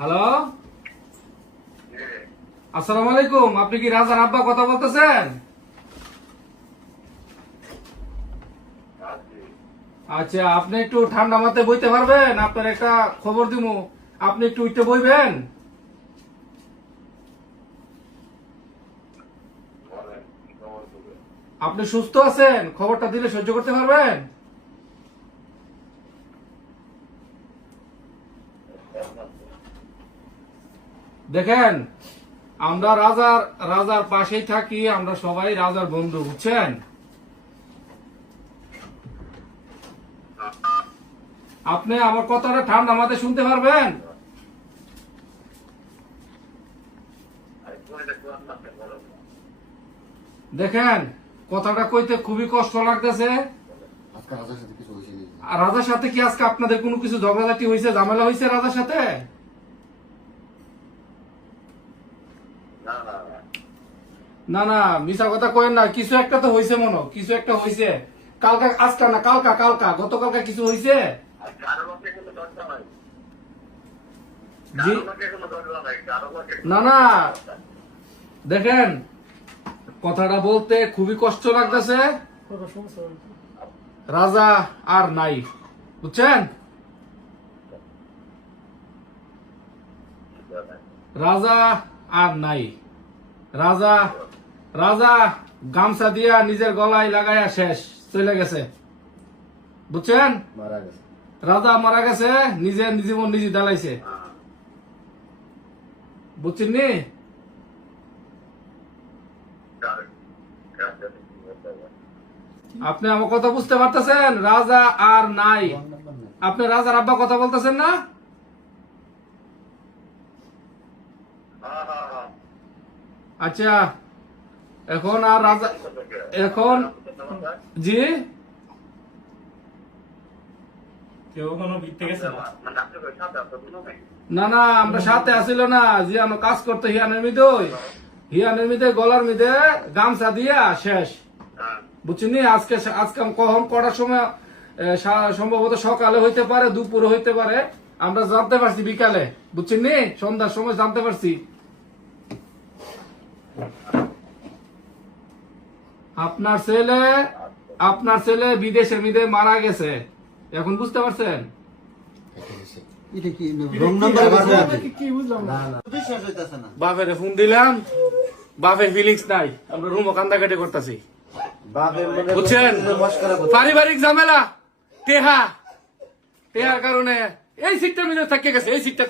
Hello, আসসালামু আলাইকুম। আপনি কি রাজার আব্বা কথা বলতেছেন? আচ্ছা, আপনি একটু ঠান্ডা মাথায় বইতে পারবেন? আপনার একটা খবর দিমু, আপনি একটু উঠতে বইবেন? আপনি সুস্থ আছেন? খবরটা দিলে সহ্য করতে পারবেন? দেখেন, আমরা রাজার রাজার পাশেই থাকি, আমরা সবাই রাজার বন্ধু, বুঝছেন? আপনি আমার কথাটা ঠান্ডা মাথায় শুনতে পারবেন? দেখেন, কথাটা কইতে খুবই কষ্ট লাগতেছে। আজকে রাজার সাথে কিছু হয়েছে নাকি? আর রাজার সাথে কি আজকে আপনাদের কোনো কিছু ঝগড়াঝাটি হয়েছে, ঝামেলা হয়েছে রাজার সাথে? না না, মিশা কথা কয়েন না। কিছু একটা তো হয়েছে, মনে কিছু একটা হয়েছে। কালকা, আজকা না, কালকা কালকা গতকালকা কিছু হয়েছে। জি না না, দেখেন, কথাটা বলতে খুবই কষ্ট লাগতেছে। রাজা আর নাই, বুঝছেন? রাজা আর নাই। রাজা রাজা গামছা দিয়া নিজের গলায় লাগাইয়া শেষ, চলে গেছে, বুঝছেন? মারা গেছে। রাজা মারা গেছে, নিজের জীবন নিজে দালাইছে, বুঝছেন নি? আপনি আমার কথা বুঝতে পারতেছেন? রাজা আর নাই। আপনি রাজার আব্বা কথা বলতেছেন না? আচ্ছা, এখন আর রাজা, এখন জি না না, আমরা সাথে আসিল না, জিয়ানো কাজ করতে হিয়ানের মিদে গলার মিদে গামছা দিয়া শেষ, বুঝছেন? আজকে আজকে কখন কটার সময়, সম্ভবত সকালে হইতে পারে, দুপুরে হইতে পারে, আমরা জানতে পারছি বিকালে, বুঝছেন নি? সন্ধ্যার সময় জানতে পারছি। আপনার ছেলে বিদেশের মিদে মারা গেছে, এখন বুঝতে পারছেন? এটা কি রং নাম্বার বাপের ফোন দিলাম, বাপের ফিলিংস নাই, আমরা রুমও কান্দাকাটি করতেছি, বুঝছেন? পারিবারিক ঝামেলা, টেহার কারণে এই সিটটার মধ্যে থেকে গেছে, এই সিটটা